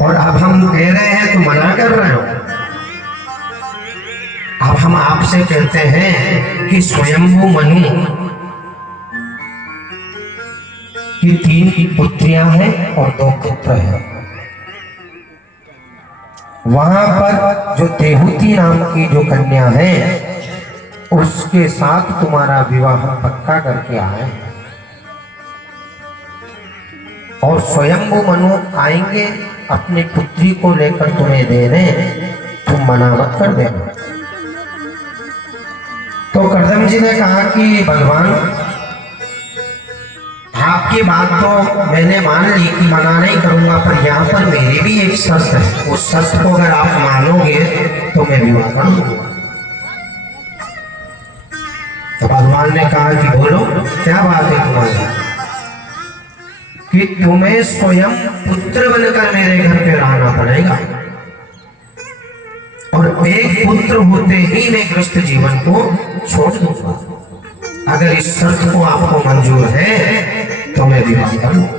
और अब हम कह रहे हैं तो मना कर रहे हो। अब हम आपसे कहते हैं कि स्वयंभू मनु की 3 पुत्रियां हैं और 2 पुत्र हैं। वहां पर जो देहूती नाम की जो कन्या है उसके साथ तुम्हारा विवाह पक्का करके आए और स्वयंभू मनु आएंगे अपनी पुत्री को लेकर तुम्हें देने, तुम मना मत कर देना। तो कर्दम जी ने कहा कि भगवान आपकी बात तो मैंने मान ली कि मना नहीं करूंगा, पर यहाँ पर मेरी भी एक शर्त है। उस शर्त को अगर आप मानोगे तो मैं विवाह कर लूंगा। तो भगवान ने कहा कि बोलो क्या बात है तुम्हारी, कि तुम्हें स्वयं पुत्र बनकर मेरे घर पे रहना पड़ेगा और एक पुत्र होते ही मैं गृहस्थ जीवन को छोड़ दूंगा। अगर इस शर्त को आपको मंजूर है तो मैं विवाह करूंगा।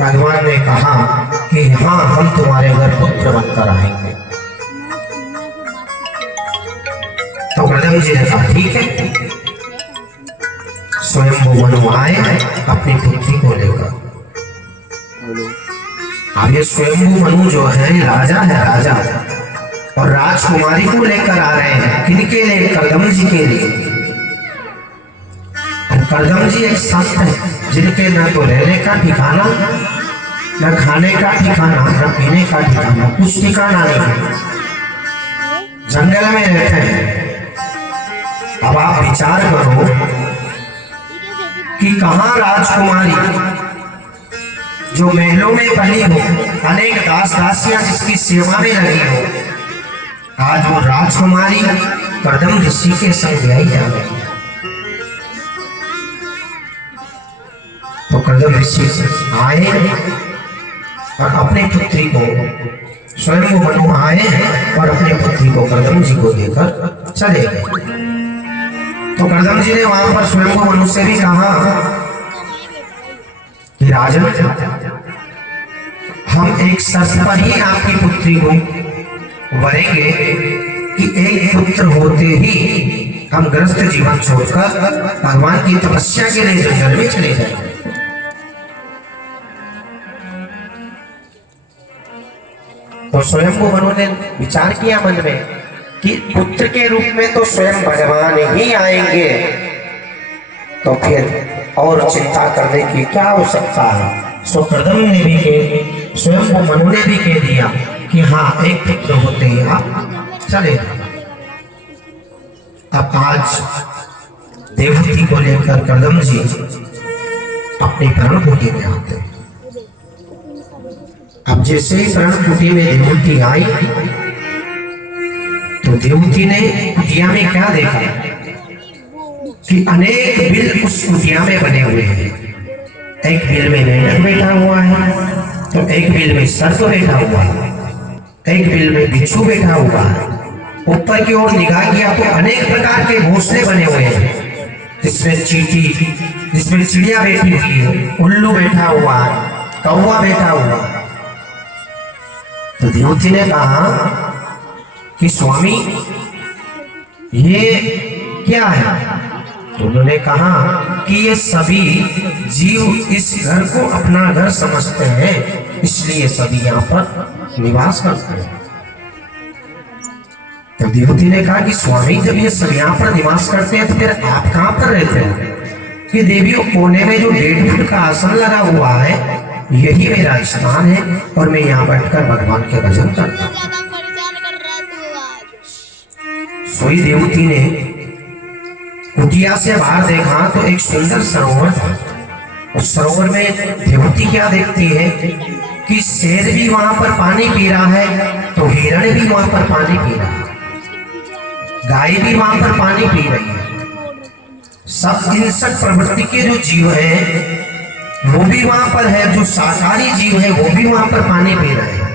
भगवान ने कहा कि हाँ, हम तुम्हारे घर पुत्र बनकर आएंगे। तो कर्दम जी ने कहा ठीक है। स्वयंभू मनु आए अपनी पुत्री को लेकर। अब ये स्वयंभू मनु जो है राजा है, राजा और राजकुमारी को लेकर आ रहे हैं। किनके लिए? कर्दम जी के लिए। कर्दम जी एक संत है जिनके न तो रहने का ठिकाना, न खाने का ठिकाना, न पीने का ठिकाना, कुछ ठिकाना नहीं है, जंगल में रहते हैं। अब आप विचार करो कि कहाँ राजकुमारी जो महलों में पली हो, अनेक दास दासियां जिसकी सेवा में लगी हो, आज वो राजकुमारी कर्दम ऋषि के संग ब्याही जा गई। तो कर्दम ऋषि आए और अपनी पुत्री को, स्वयं वो मनु आए और अपनी पुत्री को कर्दम जी को देकर चले गए। तो कर्दम जी ने वहां पर स्वयं को मनु से भी कहा कि राजन, हम एक शर्त पर ही आपकी पुत्री को वरेंगे कि एक पुत्र होते ही हम गृहस्थ जीवन छोड़कर भगवान की तपस्या के लिए जंगल में चले जाएंगे। तो स्वयंभू मनु ने विचार किया मन में कि पुत्र के रूप में तो स्वयं भगवान ही आएंगे, तो फिर और चिंता करने की क्या आवश्यकता है। सो कर्दम ने भी स्वयं मनु ने भी कह दिया कि हाँ, एक पुत्र होते ही आप चले। अब आज देवहूति को लेकर कर्दम जी अपनी प्राणकुटी में आते हैं। अब जैसे ही प्राणकुटी में देवहूति आई तो देवहूति ने कुटिया में क्या देखा कि अनेक बिल उस कुटिया में बने हुए हैं। एक बिल में मेंढक बैठा हुआ है, तो एक बिल में सर्प बैठा हुआ है, एक बिल में बिच्छू बैठा हुआ है। ऊपर की ओर निगाह किया तो अनेक प्रकार के घोंसले बने हुए हैं, जिसमें चींटी, जिसमें चिड़िया बैठी हुई है, उल्लू बैठा हुआ है, कौवा बैठा हुआ है। तो देवहूति ने कहा कि स्वामी ये क्या है? तो उन्होंने कहा कि ये सभी जीव इस घर को अपना घर समझते हैं, इसलिए सभी यहाँ पर निवास करते हैं। तो देवहूति ने कहा कि स्वामी, जब ये सब यहाँ पर निवास करते हैं तो फिर आप कहाँ पर रहते हैं? कि देवियों, कोने में जो 1.5 फुट का आसन लगा हुआ है यही मेरा स्थान है और मैं यहाँ बैठकर भगवान के भजन करता हूँ। सोई देवहूति ने कुटिया से बाहर देखा तो एक सुंदर सरोवर था। उस सरोवर में देवहूति क्या देखती है कि शेर भी वहां पर पानी पी रहा है, तो हिरण भी वहां पर पानी पी रहा है, गाय भी वहां पर पानी पी रही है। सब इंसठ प्रवृत्ति के जो जीव हैं वो भी वहां पर है, जो शाकाहारी जीव है वो भी वहां पर पानी पी रहे हैं।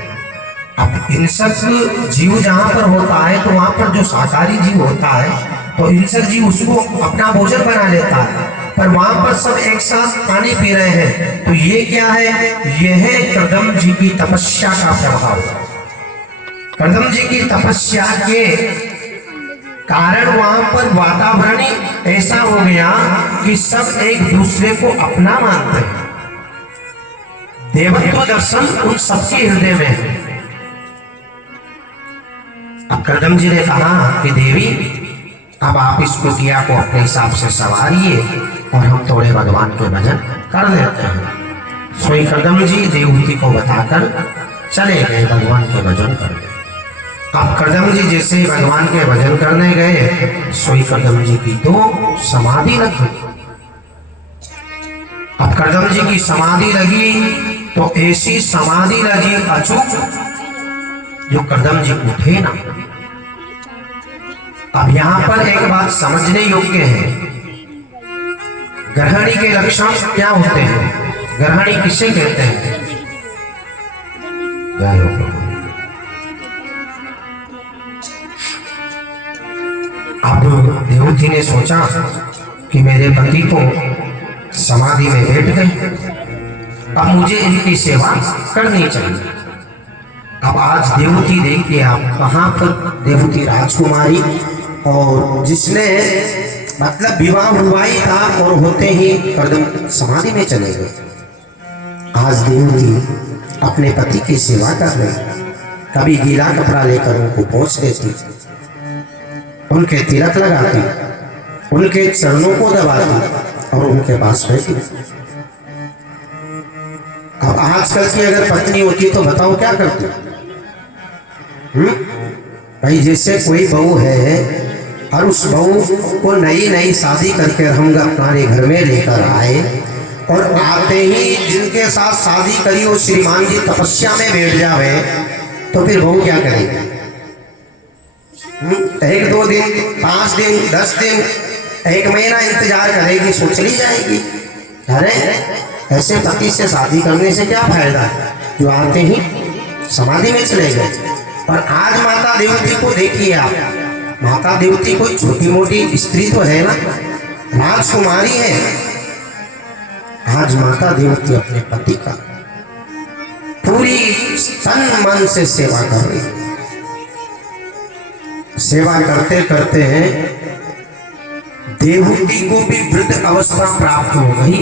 अब इंसठ जीव जहां पर होता है तो वहां पर जो शाकाहारी जीव होता है तो इंसठ जीव उसको अपना भोजन बना लेता है, पर वहां पर सब एक साथ पानी पी रहे हैं। तो ये क्या है? यह है कर्दम जी की तपस्या का प्रभाव। कर्दम जी की तपस्या के कारण वहां पर वातावरण ऐसा हो गया कि सब एक दूसरे को अपना मानते हैं। देवत्व दर्शन उन सबके हृदय में है। अब कर्दम जी ने कहा कि देवी, अब आप इस कुटिया को अपने हिसाब से संवारिए और हम थोड़े भगवान के भजन कर देते हैं। सोई कर्दम जी देवहूति को बताकर चले गए भगवान के भजन करने। अब कर्दम जी जैसे भगवान के भजन करने गए, सोई कर्दम जी की तो समाधि लग गई। अब कर्दम जी की समाधि लगी तो ऐसी समाधि लगी अचूक, जो कर्दम जी उठे ना। अब यहां पर एक बात समझने योग्य है, ग्रहणी के लक्षण क्या होते हैं? ग्रहणी किसे कहते हैं? जय हो प्रभु। अब देवहूति ने सोचा कि मेरे पति को समाधि में बैठ गए, अब मुझे इनकी सेवा करनी चाहिए। अब आज देवहूति देखिए आप, कहाँ पर देवहूति राजकुमारी, और जिसने मतलब विवाह हुआ ही था और होते ही कर्दम समाधि में चले गए। आज देवहूति अपने पति की सेवा कर रही, कभी गीला कपड़ा लेकर उनको पोंछ देती, उनके तिलक लगाती, उनके चरणों को दबाती और उनके पास बैठी। अब आजकल की अगर पत्नी होती तो बताओ क्या करती? भाई जैसे कोई बहू है और उस बहू को नई नई शादी करके हम अपने घर में लेकर आए और आते ही जिनके साथ शादी करी वो श्रीमान जी तपस्या में बैठ जावे, तो फिर बहू क्या करेगी? 1 2 दिन 5 दिन 10 दिन 1 महीना इंतजार करेगी, सो चली जाएगी। अरे ऐसे पति से शादी करने से क्या फायदा है, जो आते ही समाधि में चले गए। पर आज माता देवती को देखिए आप, माता देवती कोई छोटी मोटी स्त्री तो है ना, राजकुमारी है। आज माता देवती अपने पति का पूरी तन मन से सेवा कर रही। सेवा करते करते देवहूति को भी वृद्ध अवस्था प्राप्त हो गई।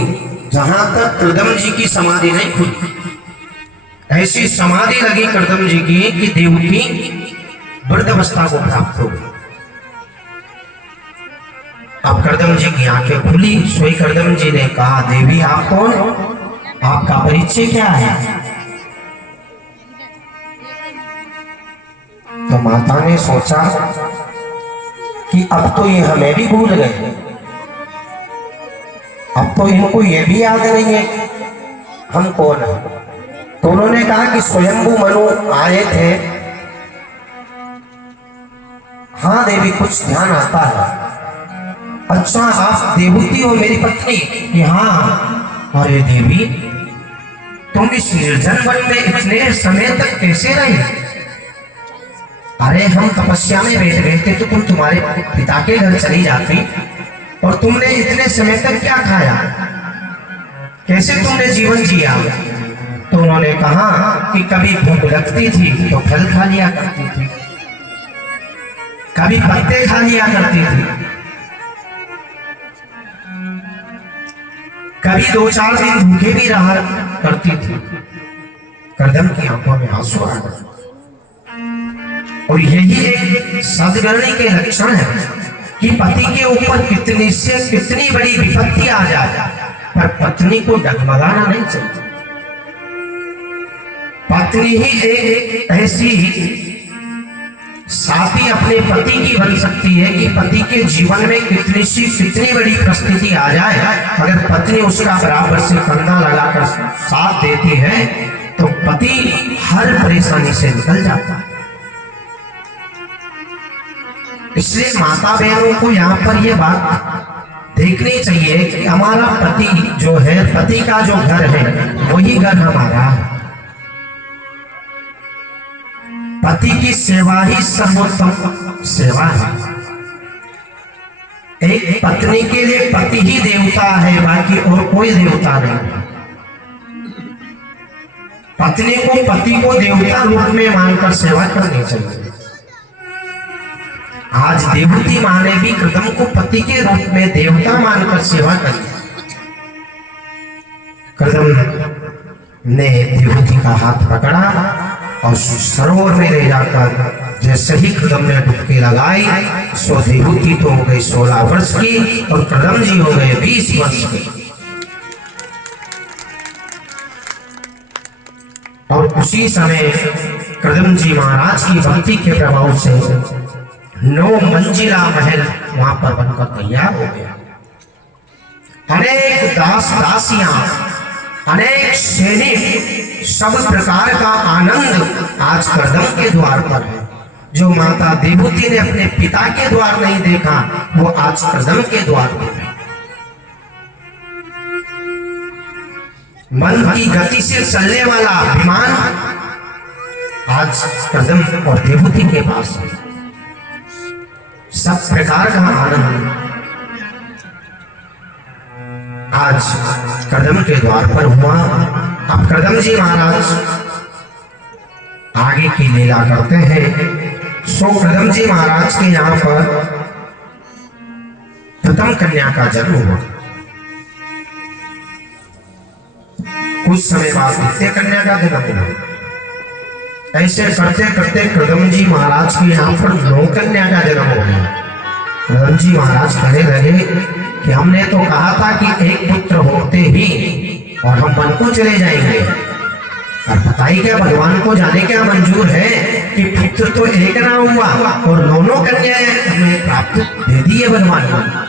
जहां तक कर्दम जी की समाधि नहीं खुली, ऐसी समाधि लगी कर्दम जी की कि देवहूति वृद्ध अवस्था को प्राप्त हो गई। अब कर्दम जी की आंखें खुली। सोई कर्दम जी ने कहा, देवी आप कौन? आपका परिचय क्या है? तो माता ने सोचा कि अब तो ये हमें भी भूल गए, अब तो इनको ये भी याद नहीं है हम कौन है। तो उन्होंने कहा कि स्वयंभू मनु आए थे। हाँ देवी, कुछ ध्यान आता है। अच्छा, आप देवहूति हो मेरी पत्नी? कि हाँ। अरे देवी, तुम इस निर्जन वन में इतने समय तक कैसे रही? अरे हम तपस्या में बैठ गए थे तो तुम तुम्हारे पिता के घर चली जाती, और तुमने इतने समय तक क्या खाया, कैसे तुमने जीवन जिया? तो उन्होंने कहा कि कभी भूख लगती थी तो फल खा लिया करती थी, कभी पत्ते खा लिया करती थी, कभी 2-4 दिन भूखे भी रहा करती थी। कर्दम की आंखों में आंसू आ गए। और यही एक सद्गर्णी के लक्षण है कि पति के ऊपर कितनी से कितनी बड़ी विपत्ति आ जाए, पर पत्नी को डगमगाना नहीं चाहिए। पत्नी ही एक ऐसी साथी अपने पति की बन सकती है कि पति के जीवन में कितनी बड़ी परिस्थिति आ जाए, अगर पत्नी उसका बराबर से कंधा लगाकर साथ देती है तो पति हर परेशानी से निकल जाता है। इसलिए माता बहनों को यहाँ पर यह बात देखनी चाहिए कि हमारा पति जो है, पति का जो घर है वही घर हमारा है। पति की सेवा ही सर्वोत्तम सेवा है। एक पत्नी के लिए पति ही देवता है, बाकी और कोई देवता नहीं। पत्नी को पति को देवता रूप में मानकर सेवा करनी चाहिए। आज देवती मां ने भी कृदम को पति के रूप में देवता मानकर सेवा करी। कृदम ने देवती का हाथ पकड़ा और सरोवर में ले जाकर जैसे ही कृदम ने डुबकी लगाई, सो देवती तो हो गई 16 वर्ष की और कृदम जी हो गए 20 वर्ष के। और उसी समय कृदम जी महाराज की भक्ति के प्रभाव से 9 मंजिला महल वहां पर बनकर तैयार हो गया। अनेक दास दासियां, अनेक सैनिक, सब प्रकार का आनंद आज कृदम के द्वार पर है। जो माता देवती ने अपने पिता के द्वार नहीं देखा, वो आज कृदम के द्वार पर है। मन की गति से चलने वाला विमान आज कृदम और देवती के पास है। सब प्रकार का आनंद आज कृदम के द्वार पर हुआ। अब कृदम जी महाराज आगे की लीला करते हैं। सो कृदम जी महाराज के यहाँ पर प्रथम कन्या का जन्म हुआ। कुछ समय बाद द्वितीय कन्या का जन्म हुआ। ऐसे करते करते कृदम जी महाराज के यहाँ पर 9 कन्या का जन्म हो गया। कृदम जी महाराज कहने लगे कि हमने तो कहा था कि एक पुत्र होते ही और हम वन को चले जाएंगे, और बताइए क्या भगवान को जाने क्या मंजूर है कि पुत्र तो एक ना हुआ और 9 कन्याएं हमें प्राप्त दे दी है भगवान ने।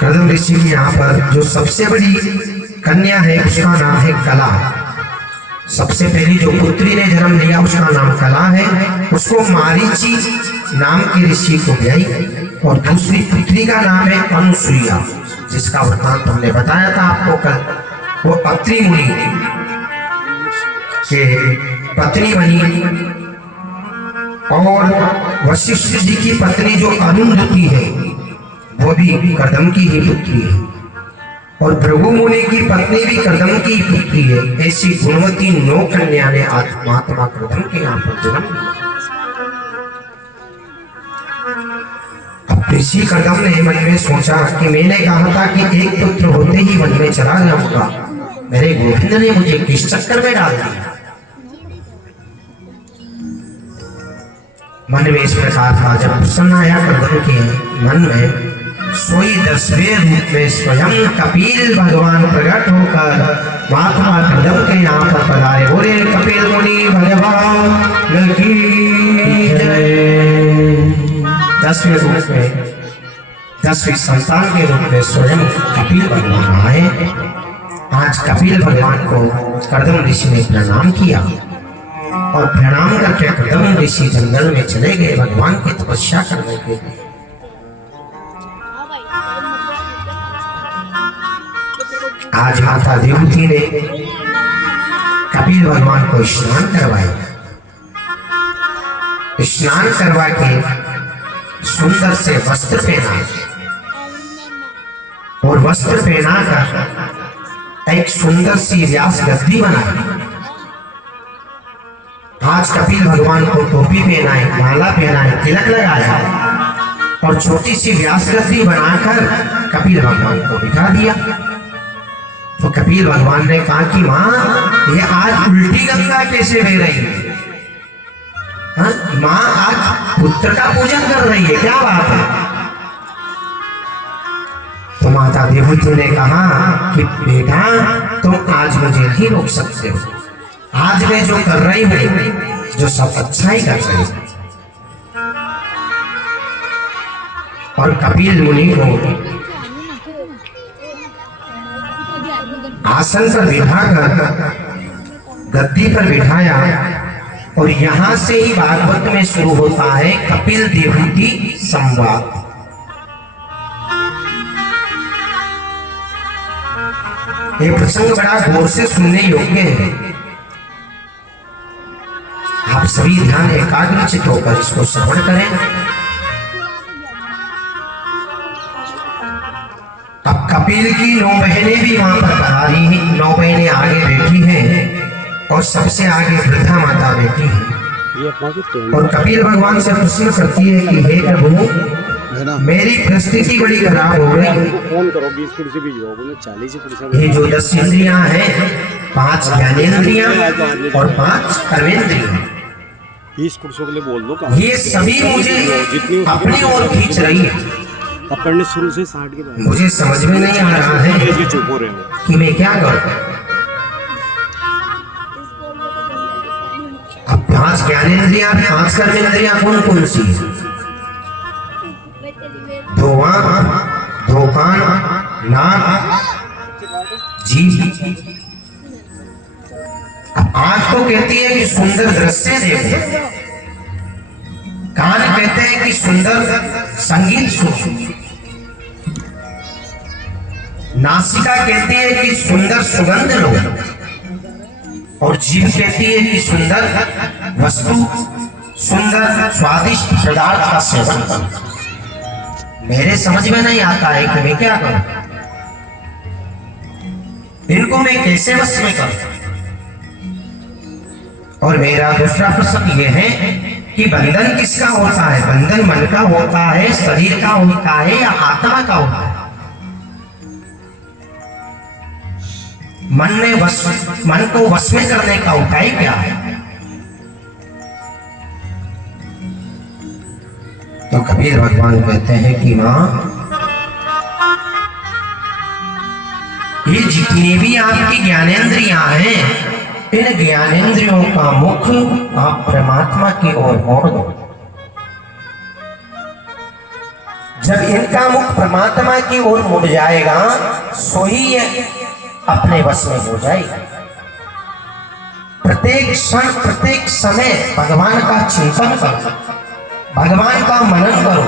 कृदम ऋषि के यहाँ पर जो सबसे बड़ी कन्या है उसका नाम है कला। सबसे पहली जो पुत्री ने जन्म लिया उसका नाम कला है। उसको मारीची नाम के ऋषि को ब्याई, और दूसरी पुत्री का नाम है अनुसुईया, जिसका वृत्तांत हमने बताया था आपको कल। वो अत्रि मुनि के पत्नी बनी, और वशिष्ठ जी की पत्नी जो अरुंधति है वो भी कृदम की ही पुत्री है, और भृगु मुनि की पत्नी भी कृदम की पुत्री है। ऐसी गुणवती 9 कन्या ने आज महात्मा कृदम के यहाँ पर जन्म लिया। अब ऋषि कृदम ने मन में सोचा कि मैंने कहा था कि एक पुत्र होते ही वन में चला जाऊंगा, मेरे गोविंद ने मुझे किस चक्कर में डाल दिया। मन में इस प्रकार था। जब प्रसन्न आया कृदम के मन में, सोई 10वें रूप में स्वयं कपिल भगवान प्रकट होकर महात्मा कृदम के यहाँ पर पधारे। बोले कपिल मुनि भगवान की जय। 10वें रूप में, 10वीं संतान के रूप में स्वयं कपिल भगवान आए। आज कपिल भगवान को कृदम ऋषि ने प्रणाम किया, और प्रणाम करके कृदम ऋषि जंगल में चले गए भगवान की तपस्या करने के लिए। आज माता देवती ने कपिल भगवान को स्नान करवाया। स्नान करवा के सुंदर से वस्त्र पहना, और वस्त्र पहना कर एक सुंदर सी व्यास गद्दी बनाई। आज कपिल भगवान को टोपी पहनाए, माला पहनाए, तिलक लगाया, और छोटी सी व्यास गद्दी बनाकर कपिल भगवान को बिठा दिया। तो कपिल भगवान ने कहा कि माँ, ये आज उल्टी गंगा कैसे बह रही है? माँ आज पुत्र का पूजन कर रही है, क्या बात है? तो माता देवती ने कहा कि बेटा, तुम आज मुझे नहीं रोक सकते हो। आज मैं जो कर रही हूँ, जो सब अच्छा ही कर रही हूँ। और कपिल मुनि को आसन पर बिठाकर गद्दी पर बिठाया, और यहां से ही भागवत में शुरू होता है कपिल देवती संवाद। ये प्रसंग बड़ा गौर से सुनने योग्य है। आप सभी ध्यान एकाग्रचित होकर इसको श्रवण करें। अब कपिल की 9 बहनें भी वहां पर पधारी हैं। 9 बहनें आगे बैठी हैं और सबसे आगे वृद्धा माता बैठी है और कपिल भगवान से प्रश्न करती है कि हे प्रभु, मेरी परिस्थिति बड़ी खराब हो गई। फोन करो 20 कुर्सी भिजवाओ 40 कुर्सी। ये जो 10 इंद्रियां हैं, 5 ज्ञानेंद्रियां और 5 कर्मेंद्रियां, 20 कुर्सियों के लिए बोल दो। ये सभी मुझे अपनी ओर खींच रही है। अपन ने शुरू से 60 के बाद मुझे समझ में नहीं आ रहा है चुप हो रहे हो कि मैं क्या करूं। अब 5 ज्ञानेंद्रियां, 5 कर्मेंद्रियां कौन कौन सी? 2 आंख, 2 कान, नाक, जीभ। अब आंख तो कहती है कि सुंदर दृश्य देखो, कान कहते हैं कि सुंदर संगीत सुनो, नासिका कहती है कि सुंदर सुगंध लो और जीभ कहती है कि सुंदर वस्तु, सुंदर स्वादिष्ट पदार्थ का सेवन करो। मेरे समझ में नहीं आता है कि मैं क्या करूं, इनको मैं कैसे वश में करूं। और मेरा दूसरा प्रश्न यह है कि बंधन किसका होता है? बंधन मन का होता है, शरीर का होता है या आत्मा का होता है? मन को वश में करने का उपाय क्या है? तो कबीर भगवान कहते हैं कि मां, ये जितनी भी आपकी ज्ञानेंद्रियां हैं, इन ज्ञानेंद्रियों का मुख आप परमात्मा की ओर मोड़ दो। जब इनका मुख परमात्मा की ओर मुड़ जाएगा, सो ही ये अपने वश में हो जाएगा। प्रत्येक क्षण, प्रत्येक समय भगवान का चिंतन करो, भगवान का मनन करो,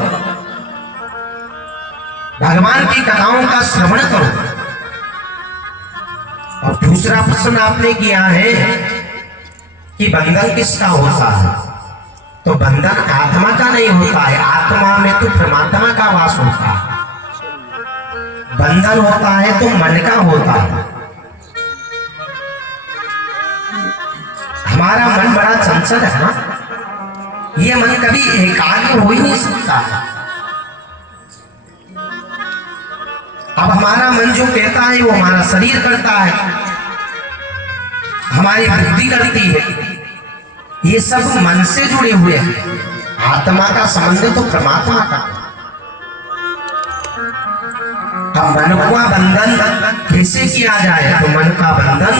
भगवान की कथाओं का श्रवण करो। और दूसरा प्रश्न आपने किया है कि बंधन किसका होता है? तो बंधन आत्मा का नहीं होता है, आत्मा में तो परमात्मा का वास होता है। बंधन होता है तो मन का होता है। हमारा मन बड़ा चंचल है ना, ये मन कभी एकाग्र हो ही नहीं सकता है। अब हमारा मन जो कहता है वो हमारा शरीर करता है, हमारी बुद्धि करती है, ये सब मन से जुड़े हुए हैं। आत्मा का संबंध तो परमात्मा का। अब मन का बंधन कैसे किया जाए? तो मन का बंधन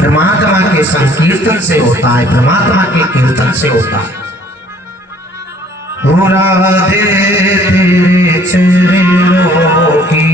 परमात्मा के संकीर्तन से होता है, परमात्मा के कीर्तन से होता है। हो राधे तेरे चरणों की